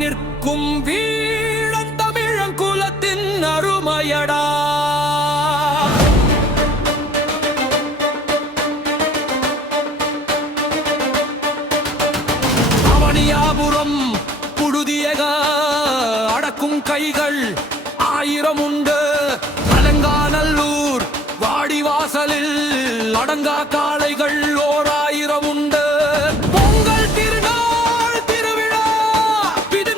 நிற்கும் வீழன் தமிழங்குலத்தின் அருமையடா. அவனியாபுரம் புழுதியக அடக்கும் கைகள் 1000 உண்டு. அலங்காநல்லூர் வாடிவாசலில் அடங்கா காளைகள் 1000 உண்டு. பொங்கல் திருநாள் திருவிழா இது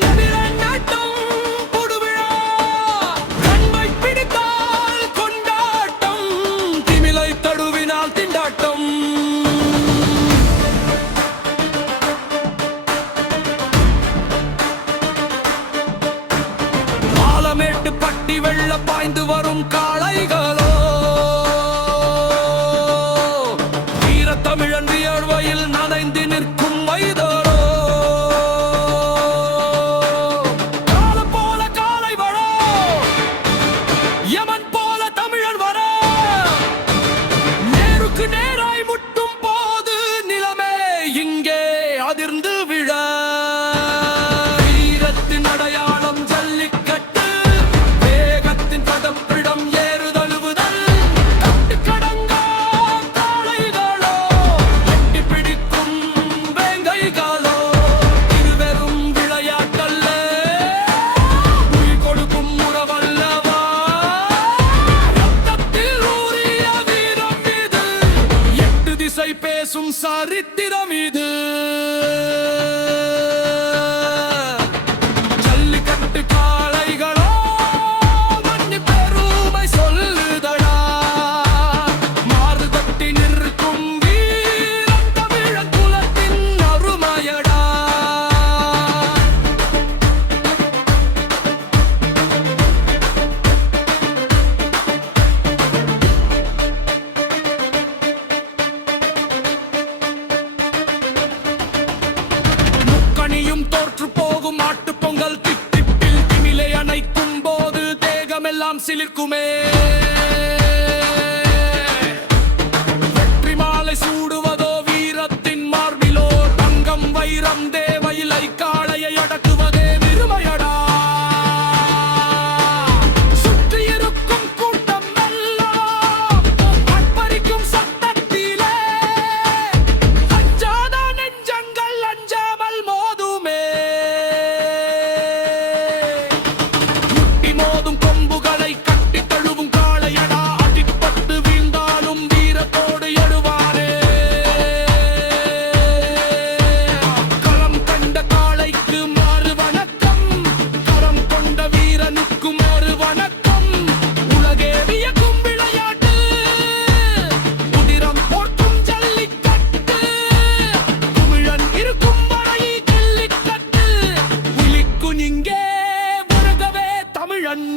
நட்டம் புடுவிழா. கண்மை பிடித்தால் கொண்டாட்டம், திமிலை தடுவினால் திண்டாட்டம். ஆலமேட்டு பட்டி வெள்ள பாய்ந்து வரும் காளைகளோ, வீரத்தமிழன் வியர்வையில் நனைந்து நிற்கும் மைதரோ. காலம் போல காளை வர, யமன் போல தமிழன் வர. நேருக்கு நேராய் முட்டும் போது நிலமே இங்கே அதிர்ந்து விழ. வீரத்தின் அடையாளம் ஜல்லிக்கட்டு, வேகத்தின் பதப்பிடம் ஏறுதழுவுதல். கட்டுக்கடங்கா காளைகளோ, எட்டி பிடிக்கும் வேங்கைகளோ. இது வெறும் விளையாட்டல்ல, உயிர் கொடுக்கும் உறவல்லவா. ரத்தத்தில் ஊறிய வீரம் இது, 8 திசை பேசும் சரித்திரம் இது. ஜல்லிக்கட்டு காளைகளோ, மண்ணு பெருமை சொல்லுதடா. மாறு தட்டி நிற்கும் வீரம் தமிழன் குலத்தின் அருமையடா. முக்கணியும் தோற்று போகும் மாட்டுப் பொங்கல் திட்டிப்பில் திமிலை அணைக்கும் போது தேகமெல்லாம் சிலிர்க்குமே. வெற்றி மாலை சூடுவதோ வீரத்தின் மார்பிலோ, தங்கம் வைரம் தேவையிலை காளையை அடக்குவதே விருமையடா. சுற்றி இருக்கும் கூட்டம் எல்லாம் ஆர்ப்பரிக்கும் சத்தத்திலே, அஞ்சாத நெஞ்சங்கள் அஞ்சாமல் மோதுமே. முட்டி மோதும் கொம்புகளை கட்டி தழுவும் காளையடா. அடிப்பட்டு வீழ்ந்தாலும் வீரத்தோடு எழுவாரே. களம் கண்ட காளைக்கு மாறு வணக்கம், கரம் கொண்ட வீரனுக்கு மாறு வணக்கம். உலகே வியக்கும் விளையாட்டு, உதிரம் போர்க்கும் ஜல்லிக்கட்டு. தமிழன் இருக்கும் வரை ஜல்லிக்கட்டு, விழிக்கும் இங்கே வருகவே தமிழன்.